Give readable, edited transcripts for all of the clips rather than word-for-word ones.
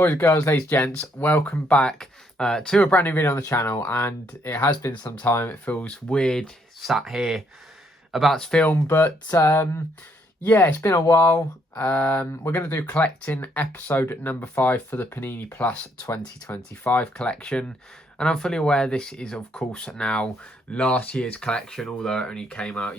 Boys, girls, ladies, gents, welcome back to a brand new video on the channel. And it has been some time. It feels weird sat here about to film, but yeah, it's been a while. We're going to do collecting episode number 5 for the Panini Plus 2025 collection. And I'm fully aware this is, of course, now last year's collection, although it only came out,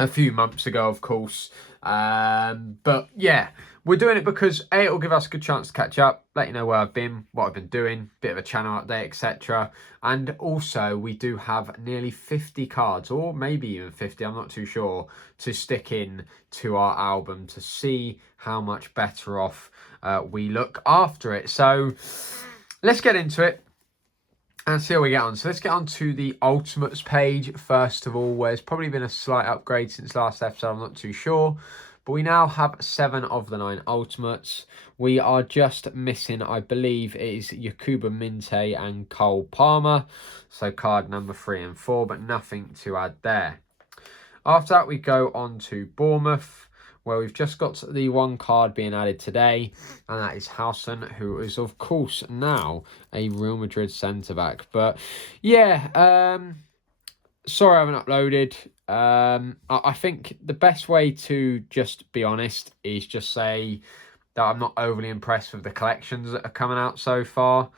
a few months ago, of course. But yeah, we're doing it because A, it'll give us a good chance to catch up, let you know where I've been, what I've been doing, bit of a channel update, etc. And also, we do have nearly 50 cards, or maybe even 50, I'm not too sure, to stick in to our album to see how much better off we look after it. So let's get into it and see how we get on. So let's get on to the Ultimates page first of all, where it's probably been a slight upgrade since last episode, I'm not too sure. But we now have 7 of the 9 Ultimates. We are just missing, I believe, it is Yakuba Minte and Cole Palmer. So card number 3 and 4, but nothing to add there. After that, we go on to Bournemouth, where we've just got the 1 card being added today, and that is Howson, who is, of course, now a Real Madrid centre-back. But, yeah, sorry I haven't uploaded. I think the best way to just be honest is just say that I'm not overly impressed with the collections that are coming out so far.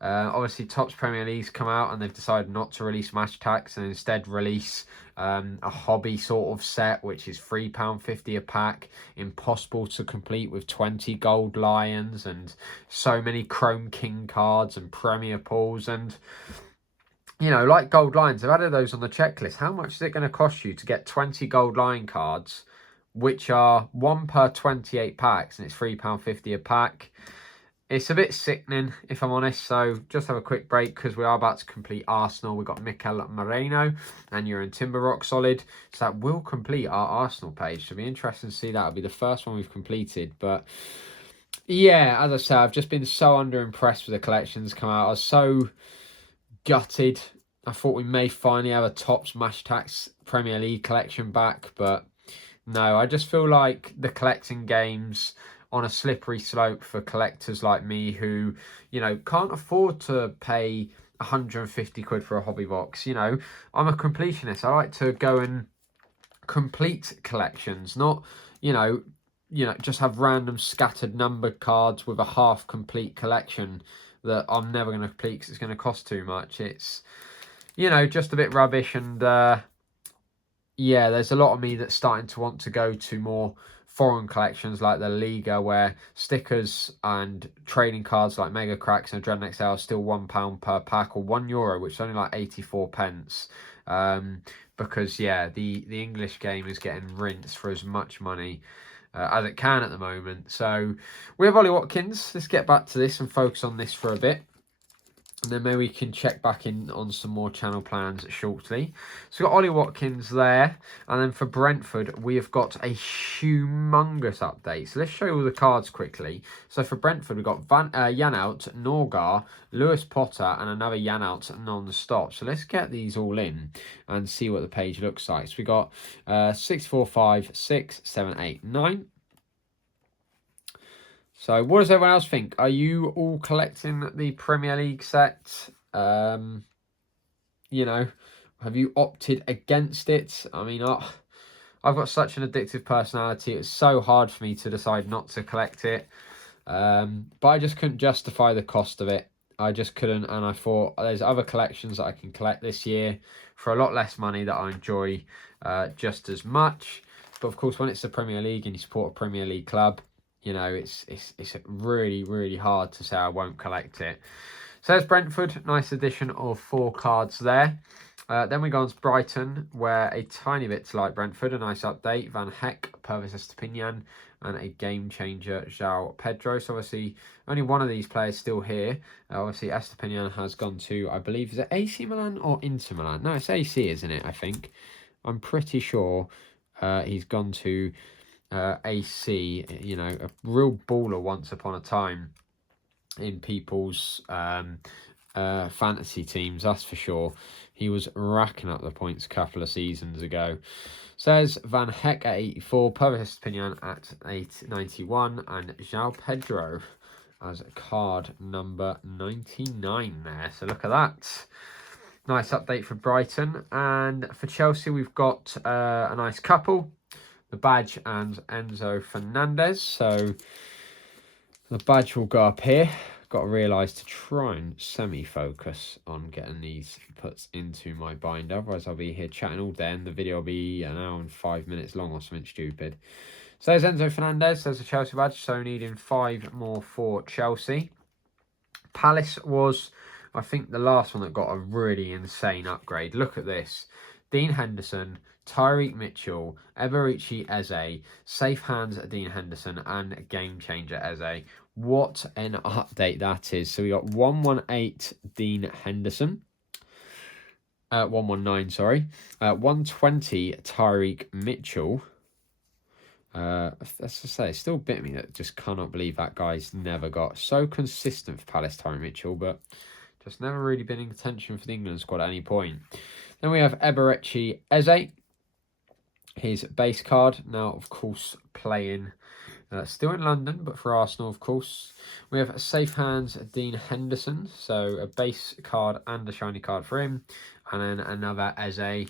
Obviously, Topps Premier League's come out and they've decided not to release match tax and instead release a hobby sort of set, which is £3.50 a pack, impossible to complete with 20 gold lions and so many Chrome King cards and Premier Pools. And like gold lions, I've added those on the checklist. How much is it going to cost you to get 20 gold lion cards, which are 1 per 28 packs, and it's £3.50 a pack? It's a bit sickening, if I'm honest. So just have a quick break because we are about to complete Arsenal. We've got Mikel Moreno and Jurgen Timber rock solid. So that will complete our Arsenal page. So it'll be interesting to see that. It'll be the first one we've completed. But yeah, as I said, I've just been so underimpressed with the collections come out. I was so gutted. I thought we may finally have a Topps Match Tax Premier League collection back, but no, I just feel like the collecting game's on a slippery slope for collectors like me who, can't afford to pay 150 quid for a hobby box. I'm a completionist. I like to go and complete collections, not, just have random scattered numbered cards with a half complete collection that I'm never going to complete because it's going to cost too much. It's, just a bit rubbish. And yeah, there's a lot of me that's starting to want to go to more foreign collections like the Liga, where stickers and trading cards like Mega Cracks and Adrenalyn XL are still £1 per pack, or €1, which is only like 84 pence. Because yeah, the English game is getting rinsed for as much money as it can at the moment. So we have Ollie Watkins. Let's get back to this and focus on this for a bit, and then maybe we can check back in on some more channel plans shortly. So we've got Ollie Watkins there. And then for Brentford, we have got a humongous update. So let's show you all the cards quickly. So for Brentford, we've got Janout, Norgar, Lewis Potter, and another Janout non-stop. So let's get these all in and see what the page looks like. So we got 6, 4, 5, 6, 7, 8, 9. So what does everyone else think? Are you all collecting the Premier League set? Have you opted against it? I mean, I've got such an addictive personality. It's so hard for me to decide not to collect it. But I just couldn't justify the cost of it. I just couldn't. And I thought there's other collections that I can collect this year for a lot less money that I enjoy just as much. But of course, when it's the Premier League and you support a Premier League club, it's really, really hard to say I won't collect it. So there's Brentford, nice addition of 4 cards there. Then we go on to Brighton, where a tiny bit to like Brentford, a nice update. Van Heck, Purvis Estepinian, and a game changer, João Pedro. So obviously, only one of these players still here. Obviously, Estepinian has gone to, I believe, is it AC Milan or Inter Milan? No, it's AC, isn't it, I think? I'm pretty sure he's gone to AC, a real baller once upon a time in people's fantasy teams, that's for sure. He was racking up the points a couple of seasons ago. Says Van Heck at 84, Purvis Estepinian at 91, and João Pedro as card number 99 there. So look at that. Nice update for Brighton. And for Chelsea, we've got a nice couple. The badge and Enzo Fernandez. So the badge will go up here. Got to realise to try and semi-focus on getting these put into my binder. Otherwise, I'll be here chatting all day and the video will be an hour and 5 minutes long or something stupid. So there's Enzo Fernandez. There's a Chelsea badge. So needing 5 more for Chelsea. Palace was, I think, the last one that got a really insane upgrade. Look at this. Dean Henderson, Tyreek Mitchell, Eberici Eze, Safe Hands Dean Henderson, and Game Changer Eze. What an update that is. So we got 118 Dean Henderson. 119, sorry. 120 Tyreek Mitchell. Let's just say, it still bit me that just cannot believe that guy's never got so consistent for Palace, Tyreek Mitchell, but just never really been in contention for the England squad at any point. Then we have Eberici Eze, his base card. Now, of course, playing still in London, but for Arsenal, of course. We have Safe Hands Dean Henderson, so a base card and a shiny card for him. And then another Eze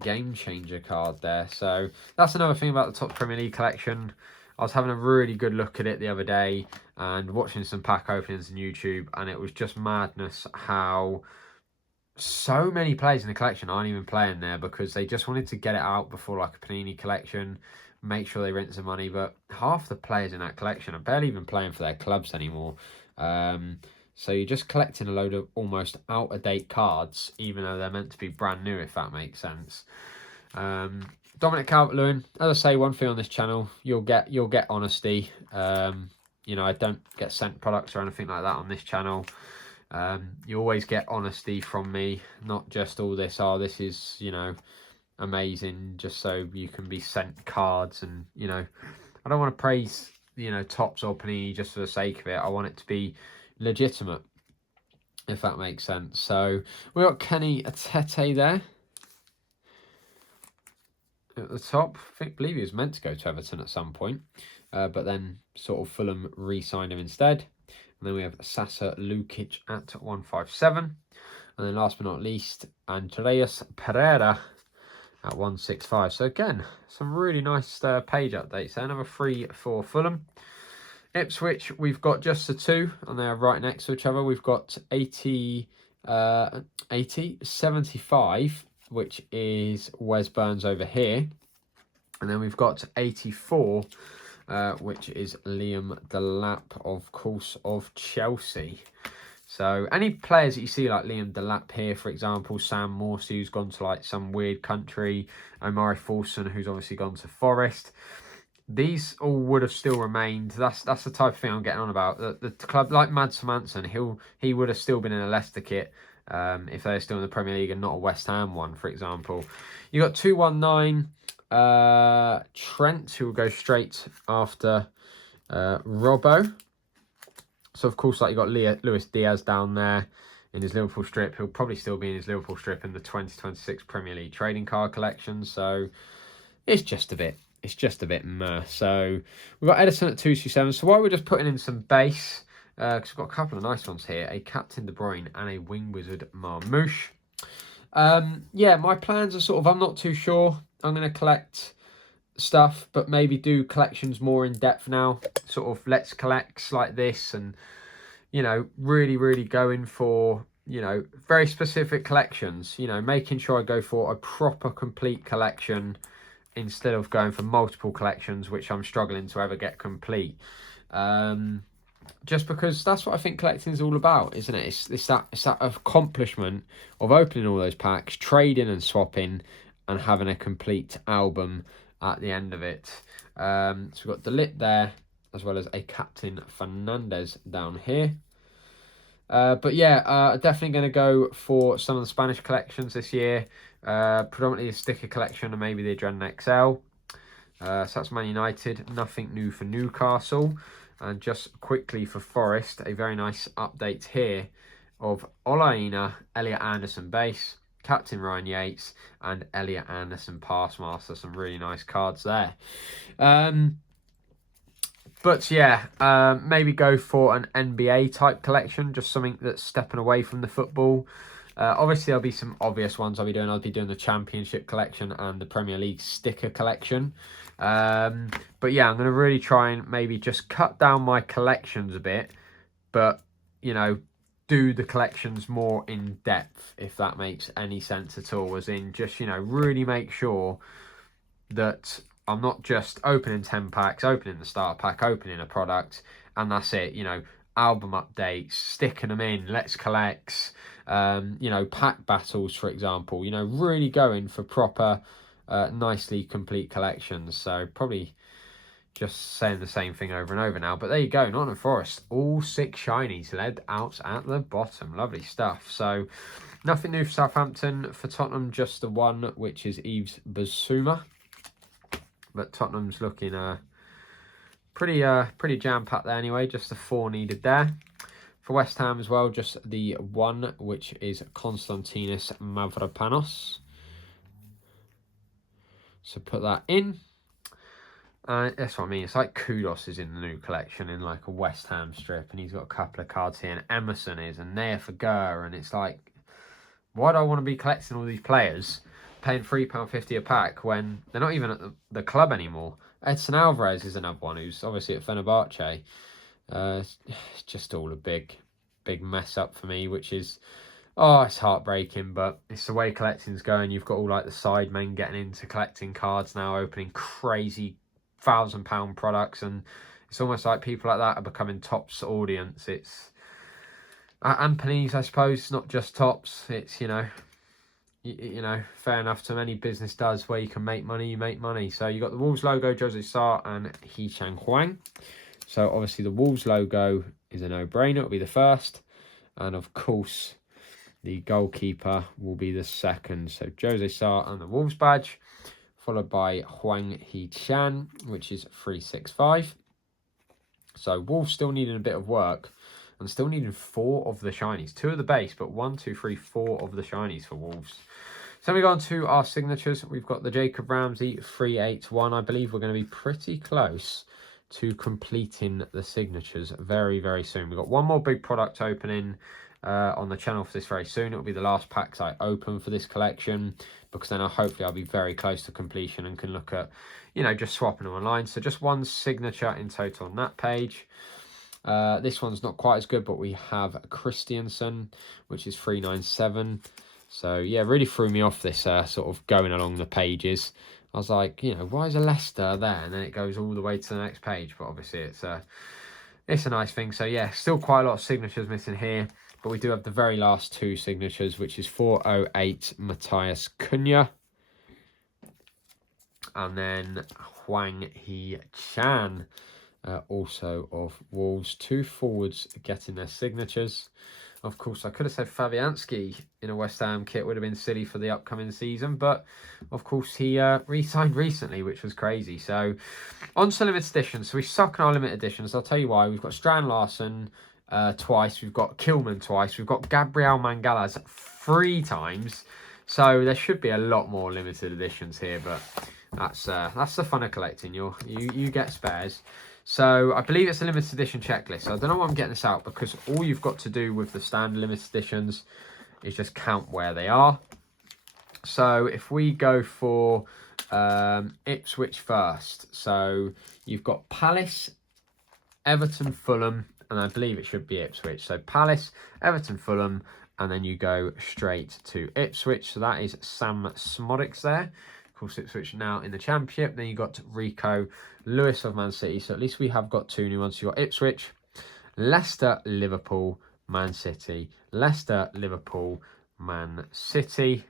Game Changer card there. So that's another thing about the top Premier League collection. I was having a really good look at it the other day and watching some pack openings on YouTube, and it was just madness how so many players in the collection aren't even playing there because they just wanted to get it out before like a Panini collection, make sure they rent some money. But half the players in that collection are barely even playing for their clubs anymore. So you're just collecting a load of almost out-of-date cards, even though they're meant to be brand new, if that makes sense. Dominic Calvert-Lewin, as I say, one thing on this channel, you'll get honesty. You know, I don't get sent products or anything like that on this channel. You always get honesty from me, not just all this, oh, this is, you know, amazing, just so you can be sent cards. And, you know, I don't want to praise, you know, Topps or Panini just for the sake of it. I want it to be legitimate, if that makes sense. So we've got Kenny Atete there at the top. I believe he was meant to go to Everton at some point, but then sort of Fulham re-signed him instead. And then we have Sasa Lukic at 157. And then last but not least, Andreas Pereira at 165. So again, some really nice page updates there. Another 3 for Fulham. Ipswich, we've got just the 2, and they're right next to each other. We've got 80, 75, which is Wes Burns over here. And then we've got 84, which is Liam Delap, of course, of Chelsea. So any players that you see like Liam Delap here, for example, Sam Morsey, who's gone to like some weird country, Omari Fulson, who's obviously gone to Forest, these all would have still remained. That's the type of thing I'm getting on about. The club, like Mads Manson, he would have still been in a Leicester kit if they're still in the Premier League and not a West Ham one, for example. You got 219 Trent, who will go straight after Robbo. So of course, like you got Luis Diaz down there in his Liverpool strip. He'll probably still be in his Liverpool strip in the 2026 Premier League trading card collection. So it's just a bit meh. So we've got Edison at 227. So while we're just putting in some base, because we've got a couple of nice ones here, a Captain De Bruyne and a Wing Wizard Marmouche. Yeah, my plans are sort of, I'm not too sure. I'm going to collect stuff, but maybe do collections more in depth now. Sort of let's collects like this, and, you know, really going for, you know, very specific collections. You know, making sure I go for a proper complete collection instead of going for multiple collections, which I'm struggling to ever get complete. Just because that's what I think collecting is all about, isn't it? It's that accomplishment of opening all those packs, trading and swapping, and having a complete album at the end of it. So we've got Delit there, as well as a Captain Fernandez down here. But yeah, definitely going to go for some of the Spanish collections this year. Predominantly a sticker collection and maybe the Adrenalyn XL. So that's Man United. Nothing new for Newcastle. And just quickly for Forest, a very nice update here of Olaina, Elliot Anderson base, Captain Ryan Yates, and Elliot Anderson Passmaster. Some really nice cards there. But yeah, maybe go for an NBA type collection, just something that's stepping away from the football. Obviously, there'll be some obvious ones I'll be doing. I'll be doing the Championship collection and the Premier League sticker collection. But yeah, I'm going to really try and maybe just cut down my collections a bit, but, you know, do the collections more in depth, if that makes any sense at all. As in, just, you know, really make sure that I'm not just opening 10 packs, opening the starter pack, opening a product, and that's it. You know, album updates, sticking them in, let's collects, you know, pack battles, for example. You know, really going for proper, nicely complete collections. So probably just saying the same thing over and over now. But there you go, Nottingham Forest, all 6 shinies, lead outs at the bottom. Lovely stuff. So nothing new for Southampton. For Tottenham, just the one, which is Yves Bissouma. But Tottenham's looking pretty jam-packed there anyway. Just the 4 needed there. For West Ham as well, just the 1, which is Konstantinos Mavropanos. So put that in. That's what I mean. It's like Kudos is in the new collection in like a West Ham strip. And he's got a couple of cards here. And Emerson is. And Nea Fagur. And it's like, why do I want to be collecting all these players, paying £3.50 a pack when they're not even at the club anymore? Edson Alvarez is another one who's obviously at Fenerbahce. It's just all a big mess up for me, which is, oh, it's heartbreaking, but it's the way collecting's going. You've got all like the side men getting into collecting cards now, opening crazy £1,000 products, and it's almost like people like that are becoming Topps audience. It's and Panini's, I suppose. It's not just Topps. It's, you know, you know, fair enough. To many business does where you can make money, you make money. So you got the Wolves logo, Jose Sarr and He Chang Huang. So obviously the Wolves logo is a no-brainer. It'll be the first, and of course the goalkeeper will be the second. So Jose Sarr and the Wolves badge, followed by Huang He Chan, which is 365. So Wolves still needing a bit of work. And still needing 4 of the shinies. 2 of the base, but 1, 2, 3, 4 of the shinies for Wolves. So we go on to our signatures. We've got the Jacob Ramsey 381. I believe we're going to be pretty close to completing the signatures very, very soon. We've got one more big product opening on the channel for this very soon. It'll be the last packs I open for this collection, because then hopefully I'll be very close to completion and can look at, you know, just swapping them online. So just 1 signature in total on that page. This one's not quite as good, but we have Christiansen, which is 397. So yeah, really threw me off this sort of going along the pages. I was like, you know, why is a Leicester there? And then it goes all the way to the next page. But obviously it's a nice thing. So yeah, still quite a lot of signatures missing here. But we do have the very last 2 signatures, which is 408 Matthias Cunha. And then Huang He Chan. Also of Wolves. 2 forwards getting their signatures. Of course, I could have said Fabianski in a West Ham kit would have been silly for the upcoming season, but of course he re-signed recently, which was crazy. So on to limited editions. So we suck on our limited editions. I'll tell you why. We've got Strand Larson twice. We've got Kilman twice. We've got Gabriel Mangalas 3 times. So there should be a lot more limited editions here, but that's the fun of collecting. You get spares. So I believe it's a limited edition checklist. So I don't know why I'm getting this out, because all you've got to do with the standard limited editions is just count where they are. So if we go for Ipswich first. So you've got Palace, Everton, Fulham, and I believe it should be Ipswich. So Palace, Everton, Fulham, and then you go straight to Ipswich. So that is Sam Smodics there. Of course, Ipswich now in the Championship. Then you got Rico Lewis of Man City. So at least we have got 2 new ones. So you got Ipswich, Leicester, Liverpool, Man City. Leicester, Liverpool, Man City.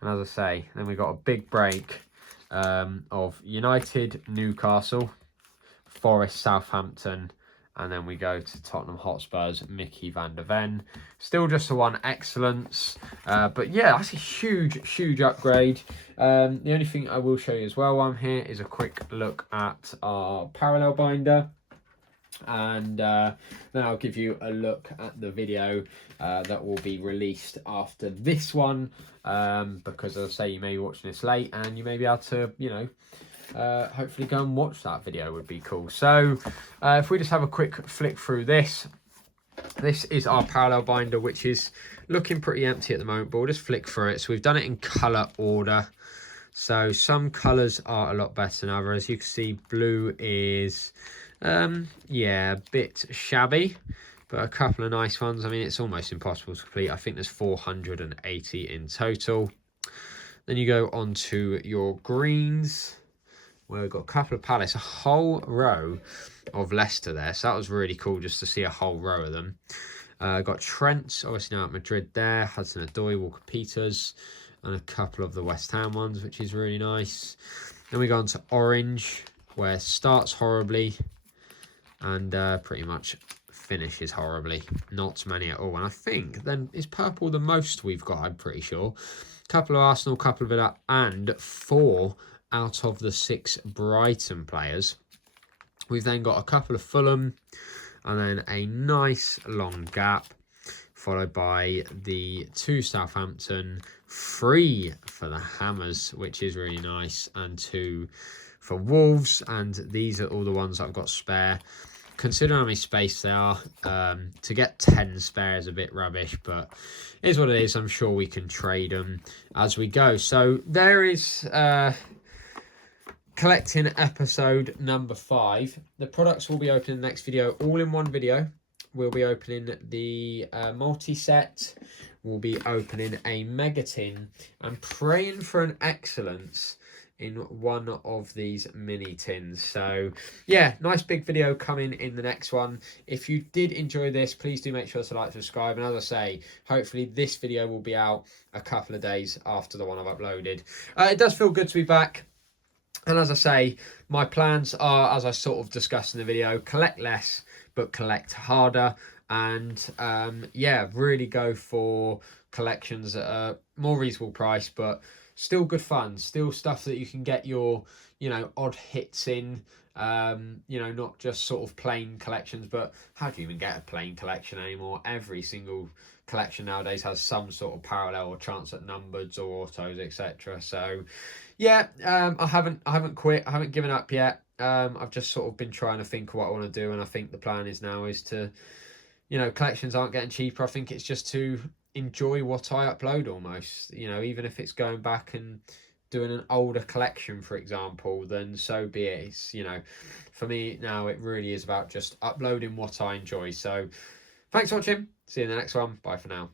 And as I say, then we got a big break of United, Newcastle, Forest, Southampton, and then we go to Tottenham Hotspur's Mickey van der Ven. Still just the 1 excellence. But yeah, that's a huge upgrade. The only thing I will show you as well while I'm here is a quick look at our parallel binder. And then I'll give you a look at the video that will be released after this one. Because as I say, you may be watching this late and you may be able to, you know, hopefully go and watch that video would be cool. So if we just have a quick flick through this. This is our parallel binder, which is looking pretty empty at the moment, but we'll just flick through it. So we've done it in colour order. So some colours are a lot better than others. You can see blue is, yeah, a bit shabby, but a couple of nice ones. I mean, it's almost impossible to complete. I think there's 480 in total. Then you go on to your greens, where we've got a couple of Palace, a whole row of Leicester there. So that was really cool just to see a whole row of them. Got Trent, obviously now at Madrid there. Hudson-Odoi, Walker-Peters, and a couple of the West Ham ones, which is really nice. Then we go on to orange, where starts horribly and pretty much finishes horribly. Not many at all. And I think then is purple the most we've got, I'm pretty sure. Couple of Arsenal, couple of Villa, and 4 out of the 6 Brighton players. We've then got a couple of Fulham and then a nice long gap, followed by the 2 Southampton, 3 for the Hammers, which is really nice, and 2 for Wolves. And these are all the ones I've got spare. Considering how many space they are, to get 10 spare is a bit rubbish, but it is what it is. I'm sure we can trade them as we go. So there is collecting episode number 5. The products will be opening in the next video, all in one video. We'll be opening the multi-set. We'll be opening a mega tin and praying for an excellence in one of these mini tins. So yeah, nice big video coming in the next one. If you did enjoy this, please do make sure to like, subscribe, and as I say, hopefully this video will be out a couple of days after the one I've uploaded. It does feel good to be back, and as I say, my plans are, as I sort of discussed in the video, collect less but collect harder, and yeah, really go for collections at a more reasonable price, but still good fun, still stuff that you can get your, you know, odd hits in, you know, not just sort of plain collections. But how do you even get a plain collection anymore? Every single collection nowadays has some sort of parallel or chance at numbers or autos, etc. So yeah, I haven't quit, I haven't given up yet. I've just sort of been trying to think of what I want to do, and I think the plan is now is to, you know, collections aren't getting cheaper. I think it's just to enjoy what I upload almost, you know, even if it's going back and doing an older collection, for example, then so be it. It's, you know, for me now it really is about just uploading what I enjoy. So thanks for watching, see you in the next one, bye for now.